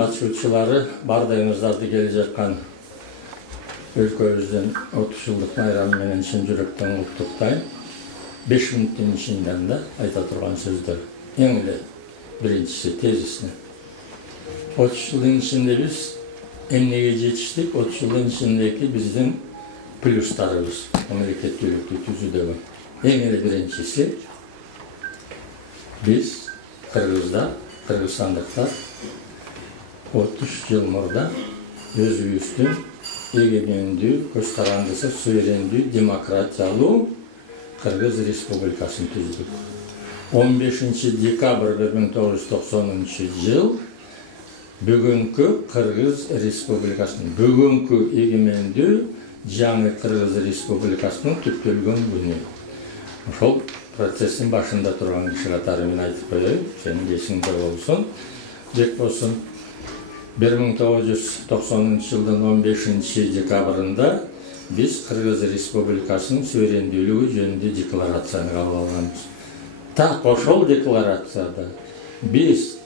катышуучулары бардыгыңыздарды келе жаткан өлкөбүздүн 30 жылдык майрамы менен чын жүрөктөн куттуктайм. 5 мүнөттүн ичинде айта турган сөздөр. Эң эле биринчиси тезисине. 30 жылдын ичинде биз эмнеге жетиштик? 30 жылдын ичиндеги биздин плюстарыбыз, мамлекеттүүлүктү түзүүдөгү. Эң эле биринчиси биз кыргызстандыктар 30 жыл мурда өзүбүздүн эгемендүү, көз карандысы, суверендүү, демократиялуу Кыргыз Республикасын түздүк. 15 декабрь 1990 жыл бүгүнкү Кыргыз Республикасынын, бүгүнкү эгемендүү жаңы Кыргыз Республикасынын түптөлгөн күнү. Ошол процесстин башында турган киши катары мен айтып коеюн, сенин есиңде болсун. Бек болсун. 1990 жылдын 15 декабрында биз Кыргыз Республикасынын суверендүүлүгү жөнүндө декларацияны кабыл алганбыз. Так ошол декларацияда биз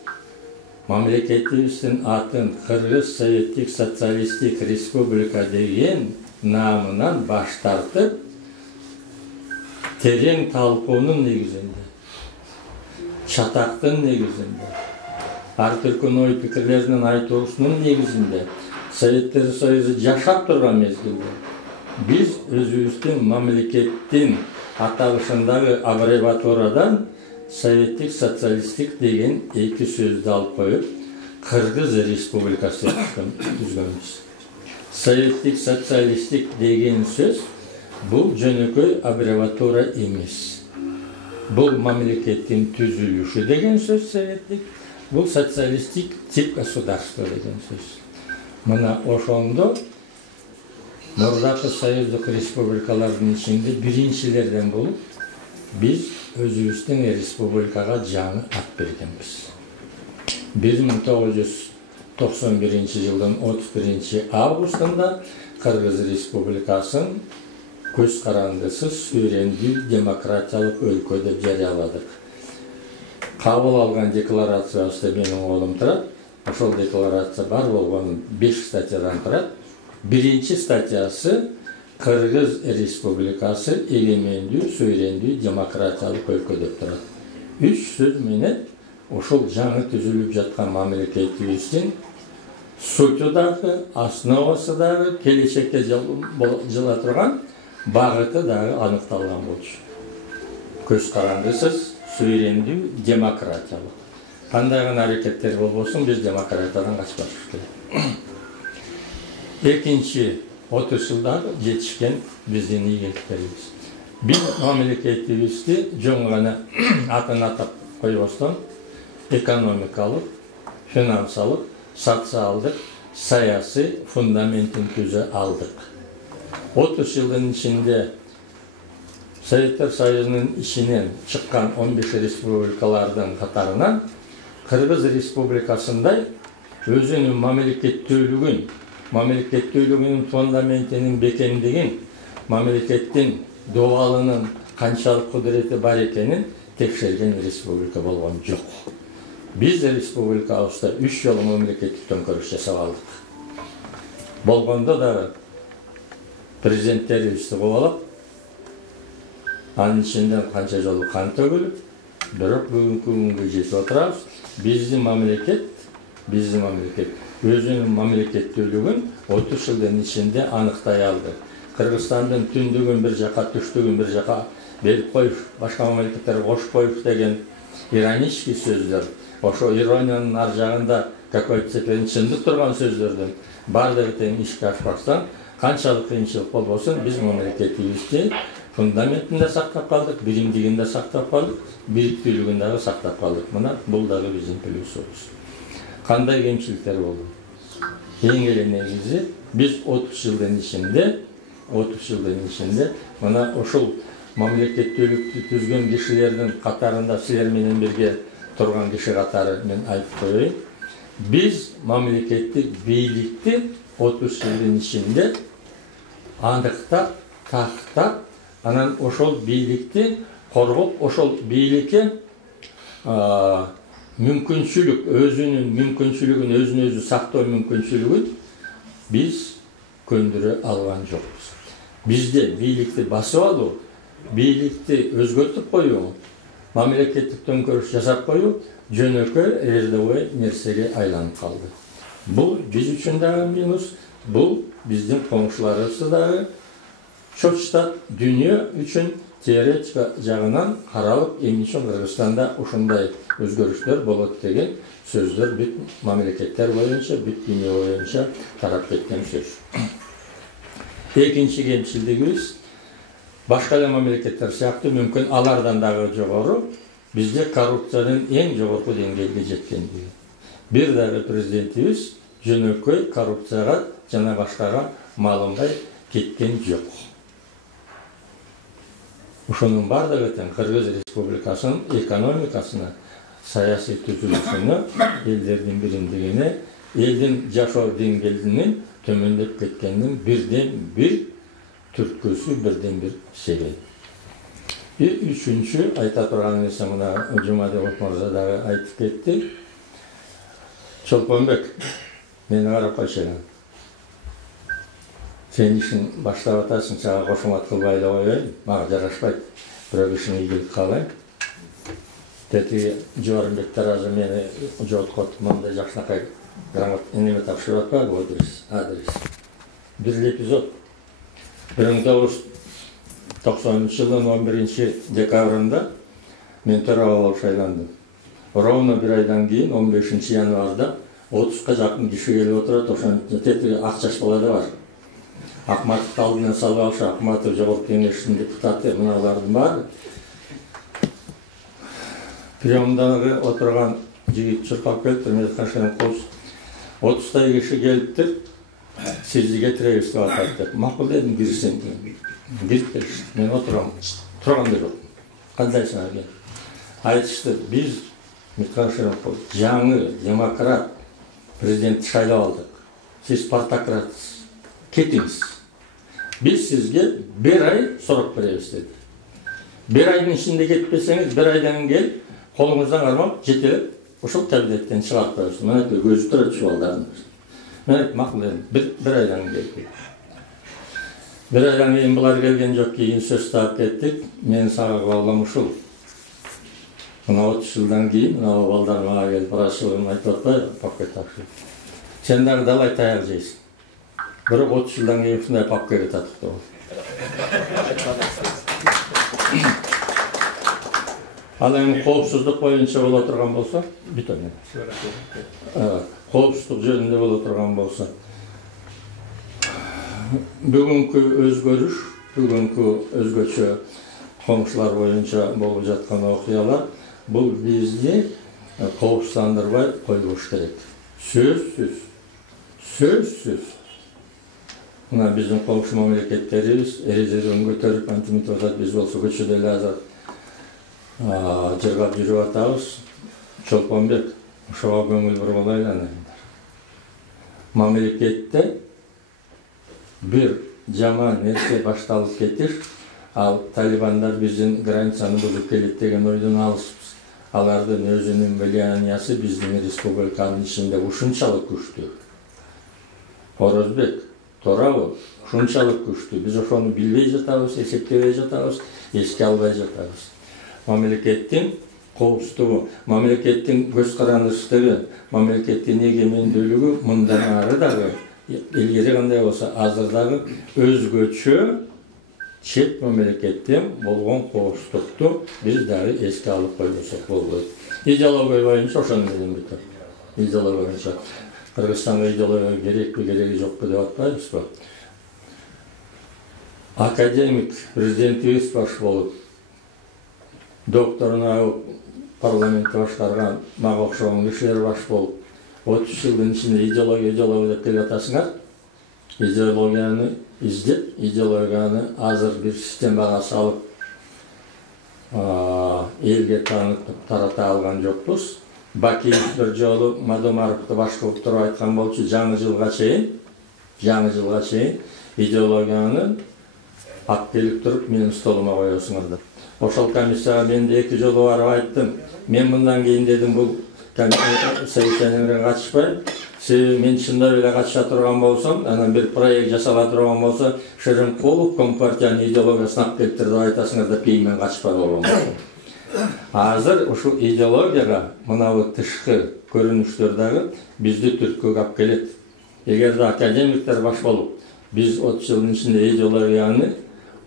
мамлекетибиздин атын Кыргыз Советтик Социалисттик Республика деген намынан баш тартып, терең талкуунун негизинде, чатактын негизинде, ар түркүн ой пикирлеринин айтуусунун негизинде, Советтер Союзу жашап турган мезгилде биз өзүбүздүн мамлекеттин аталышындагы аббревиатурадан Советтик Социалисттик деген эки сөздү алып коюп, Кыргыз Республикасы түзгөнбүз. Советтик Социалисттик деген сөз бул жөнөкөй аббревиатура эмес. Бул мамлекеттин түзүлүшү деген сөз советтик, бул социалистик тип государства деген сөз. Мына ошондо мурдакы союздук республикалардын ичинде биринчилерден болуп, биз өзүбүздүн республикага жаңы ат бергенбиз. 1991 жылдын 31 августунда Кыргыз Республикасын көз карандысыз, суверендүү, демократиялык өлкө деп жарыяладык. Кабыл алган декларациябызда менин колум турат. Ошол декларация бар болгону 5 статьядан турат. Биринчи статьясы Кыргыз Республикасы эгемендүү, суверендүү, демократиялык өлкө деп турат. 3 сөз менен ошол жаңы түзүлүп жаткан мамлекетибиздин суту дагы, основасы дагы, келечекке жыла турган багыты дагы аныкталган болчу. Көз карандысыз, суверендүү, демократиялык. Кандай гана аракеттер болбосун, биз демократиядан качпашыбыз керек. Экинчи 30 жылдагы жетишкен биздин ийгиликтерибиз. Биз мамлекетибизди жөн гана атын атап койбостон экономикалык, финансалык, социалдык, саясий фундаментин түзө алдык. 30 жылдын ичинде Советтер Союзунун ичинен чыккан 15 республикалардын катарынан Кыргыз Республикасындай өзүнүн мамлекеттүүлүгүнүн фундаментинин бекемдигин, мамлекеттин дуалынын канчалык кудурети бар экенин текшерген республика болгон жок. Биз республикабызда 3 жолу мамлекеттик төңкөрүш жасап алдык. Болгондо дагы президенттерибизди кубалап, анын ичинде канча жолу кан төгүлүп, бирок бүгүнкү күнгө жетип отурабыз. Биздин мамлекет өзүнүн мамлекеттүүлүгүн 30 жылдын ичинде аныктай алды. Кыргызстандын түндүгүн бир жака, түштүгүн бир жака берип коюш, башка мамлекеттерге кошуп коюш деген иронический сөздөр, ошо ирониянын ар жагында какой-то степени чындык турган сөздөрдүн баардыгы тең ишке ашпастан, канчалык кыйынчылык болбосун, биз мамлекетибизди фундаментинде сактап калдык, биримдигинде сактап калдык, бириктүүлүгүн дагы сактап калдык. Мына бул дагы биздин плюсубуз. Кандай кемчиликтер болду? Эң эле негизи биз 30 жылдын ичинде мына ошол мамлекеттүүлүктү түзгөн кишилердин катарында силер менен бирге турган киши катары мен айтып коеюн. Биз мамлекеттик бийликти 30 жылдын ичинде андыктап, тактап, анан ошол бийликти коргоп, ошол бийликке мүмкүнчүлүк, өзүнүн мүмкүнчүлүгүн өзүн өзү сактоо мүмкүнчүлүгүн биз көндүрө алган жокпуз. Бизде бийликти басып алуу, бийликти өзгөртүп коюу, мамлекеттик төңкөрүш жасап коюу жөнөкөй рядовой нерсеге айланып калды. Бул биз үчүн дагы минус, бул биздин коңшуларыбызды дагы чочтат. Дүйнө үчүн теоретика жагынан каралып, эмне үчүн Кыргызстанда ушундай өзгөрүштөр болот деген сөздөр бүт мамлекеттер боюнча, бүт дүйнө боюнча тарап кеткен сөз. Экинчи кемчилдигибиз башка эле мамлекеттер сыяктуу мүмкүн алардан дагы жогору бизде коррупциянын эң жогорку деңгээлге жеткендиги. Бир дагы президентибиз жөнөкөй коррупцияга жана башкага малынбай кеткен жок. Ушунун бардыгы тең Кыргыз Республикасынын экономикасына, саясий түзүлүшүнө, элдердин биримдигине, элдин жашоо деңгээлинин төмөндөп кеткенин бирден бир түрткүсү, бирден бир себеби. Үчүнчү айта турган нерсе мына Жумадилов мырза дагы айтып кетти. Чолпонбек, мени карап койчу. Сен ишин баштап атасың, сага кошумат кылбай эле коеюн, мага жарашпайт. Бирок ишиңе ийгилик каалайм. Тети Жорунбек таразы мени жоткотуп, мындай жакшынакай грамот неме тапшырып атпайбы, адрес. Бир эпизод. 1990-жылдын 11-декабрында мен төрага болуп шайландым. Ровно бир айдан кийин 15-январда 30-ка жакын киши келип отурат, ошонун тетиги Акчаш бала да бар. Акматовду алдына салып алышы, Акматов жогорку кеңештин депутаты, мыналардын баары. Приемдагы отурган жигит чуркап келиптир, мен кашкан кош 30-тай киши келиптир, сизди кетиребиз деп атат деп. Макул дедим, кирсин. Кирип келишти. Мен отурам, турган да жок. Кандайсың ага? Айтышты, биз Миткашевков жаңы демократ президент шайлап алдык. Сиз партократсыз. Кетиңиз. Биз сизге бир ай сорок беребиз деди. Бир айдын ичинде кетпесеңиз, бир айдан кийин колуңуздан кармап, жетелеп, ошол кабинеттен чыгарып коебуз. Мына көзү турат чубалдардын. Мен айттым, макул дедим, бир айдан кийин. Бир айдан кийин булар келген жок, кийин сөз таап кеттик. Мен сага кабылам ушул. Мына 30 жылдан кийин, мына балдар мага келип барашылыгын айтып атпайбы, папка тапшырып. Сен дагы далай таяк жейсиң. Бирок 30 жылдан кийин ушундай папкага татыктуу. Ал эми коопсуздук боюнча боло турган болсо, бүт эме. Коопсуздук жөнүндө боло турган болсо. Бүгүнкү өзгөрүш, бүгүнкү өзгөчө коңшулар боюнча болуп жаткан окуялар, бул бизди коопсуздандырбай коюш керек. Сөзсүз. Мына биздин коңшу мамлекеттерибиз эрежелерин көтөрүп, антимит атат, биз болсо көчөдө эле азат жыргап жүрүп атабыз. Чолпонбек, ошого көңүл бургула айланыңдар. Мамлекетте бир жаман нерсе башталып кетиш, ал талибандар биздин границаны бузуп келет деген ойдон алыспыз. Алардын өзүнүн влияниясы биздин республиканын ичинде ушунчалык күчтүү. Орозбек, Торавы ушунчалык күчтүү. Биз ошону билбей жатабыз, эсептебей жатабыз, эске албай жатабыз. Мамлекеттин коопсуздугу, мамлекеттин көз карандысыздыгы, мамлекеттин эгемендүүлүгү мындан ары дагы илгери кандай болсо, азыр дагы өзгөчө чет мамлекеттен болгон коопсуздукту биз дагы эске алып койбосок болбойт. Идеология боюнча ошону менен бүтөт. Идеология боюнча Кыргызстанга идеология керекпи, кереги жокпу деп атпайбызбы? Академик президентибиз баш болуп, докторуна парламентти башкарган мага окшогон кишилер баш болуп, 30 жылдын ичинде идеология деп келе атасыңар. Идеологияны издеп, идеологияны азыр бир системага салып, элге таанытып тарата алган жокпуз. Бакиев бир жолу Мадомаровду баш кылып туруп айткан болчу, жаңы жылга чейин идеологияны ап келип туруп менин столума коесуңар деп. Ошол комиссияга мен де 2 жолу барып айттым. Мен мындан кийин дедим, бул сессияңа катышпайм. Себеби мен чындап эле катыша турган болсом, анан бир проект жасала турган болсо, Шеремкулов Компартиянын идеологиясын алып келиптир деп айтасыңар да мен катышпай болгон. Азыр ушул идеологияга мынабу тышкы көрүнүштөр дагы бизди түрткүгө алып келет. Эгерде академиктер баш болуп, биз 30 жылдын ичинде идеологияны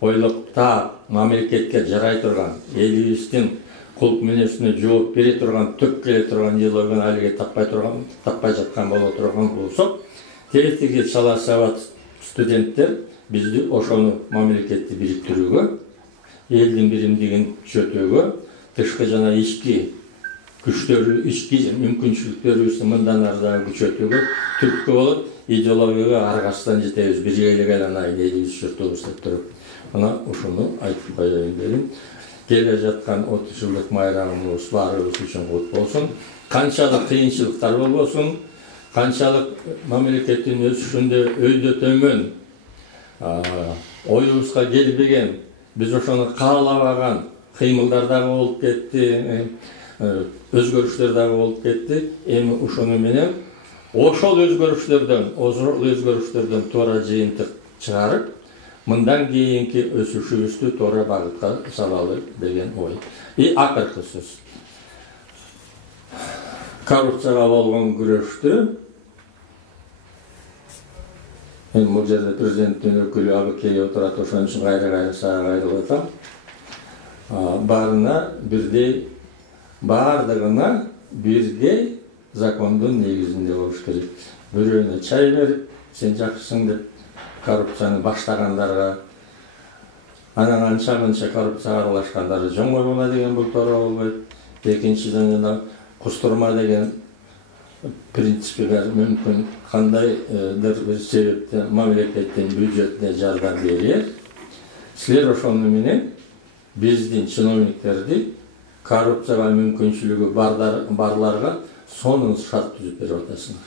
ойлоп таап, мамлекетке жарай турган, элибиздин кулк мүнөзүнө жооп бере турган, төп келе турган идеологияны алиге таппай жаткан боло турган болсок, тегеги чала сабат студенттер бизди ошону мамлекетти бириктирүүгө, элдин биримдигин күчөтүүгө, тышкы жана ички күчтөрү, ички мүмкүнчүлүктөрүбүздү мындан ары дагы күчөтүүгө түрткү болуп, идеологияга аргасыздан жетебиз, биргелик айланайын элибиз журтубуз деп туруп. Мына ушуну айтып коеюн дедим. Келе жаткан 30 жылдык майрамыбыз баарыбыз үчүн кут болсун. Канчалык кыйынчылыктар болбосун, канчалык мамлекеттин өсүшүндө өйдө төмөн, оюбузга келбеген, биз ошону каалабаган кыймылдар дагы болуп кетти, өзгөрүштөр дагы болуп кетти. Эми ушуну менен ошол өзгөрүштөрдөн туура жыйынтык чыгарып, мындан кийинки өсүшүбүздү туура багытка салалы деген ой. Акыркы сөз. Коррупцияга болгон күрөштү бул жерде президенттин өкүлү Абыкей отурат, ошон үчүн кайра сага кайрылып атам. Бардыгына бирдей закондун негизинде болуш керек. Бирөөнө чай берип, сен жакшысың деп коррупцияны баштагандарга, анан анча-мынча коррупцияга аралашкандарды жоңой бола деген бул туура болбойт. Экинчиден жана кустурма деген принципи бар, мүмкүн кандайдыр бир себептен мамлекеттин бюджетине жардам берет. Силер ошону менен биздин чиновниктерди коррупцияга мүмкүнчүлүгү барларга сонун шарт түзүп берип атасыңар.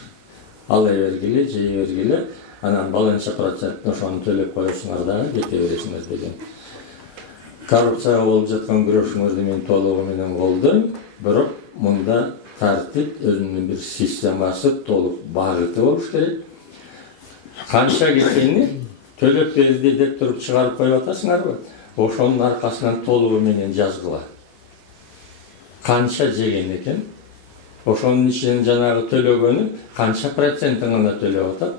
Алай бергиле, жей бергиле, анан баланча процентин ошону төлөп коесуңар дагы кете бересиңер деген. Коррупцияга болуп жаткан күрөшүңөрдү мен толугу менен колдойм, бирок мында тартип, өзүнүн бир системасы, толук багыты болуш керек. Канча кетени төлөп берди деп туруп чыгарып коюп атасыңарбы? Ошонун аркасынан толугу менен жазгыла. Канча жеген экен? Ошонун ичинен жанагы төлөгөнү канча процентин гана төлөп атат?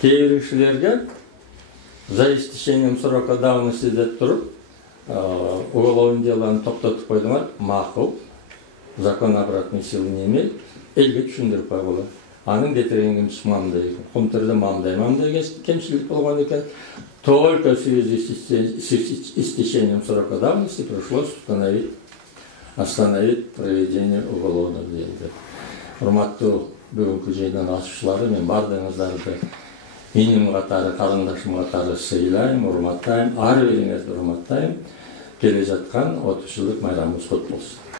Кээ бир кишилерге за истечением срока давности деп туруп, уголовный делоны токтотуп койдуңар, макул, закон обратной силы не имеет, элге түшүндүрүп койгула. Анын кетирген кемчилиги мындай экен, Кумтурда мындай кемчилик болгон экен. Только в связи с истечением срока давности пришлось остановить проведение уголовного дела. Урматтуу бүгүнкү жыйындын ачуучулары, мен бардыгыңыздарды иним катары, карындашым катары сыйлайм, урматтайм, ар бириңерди урматтайм. Келе жаткан 30 жылдык майрамыбыз кут болсун.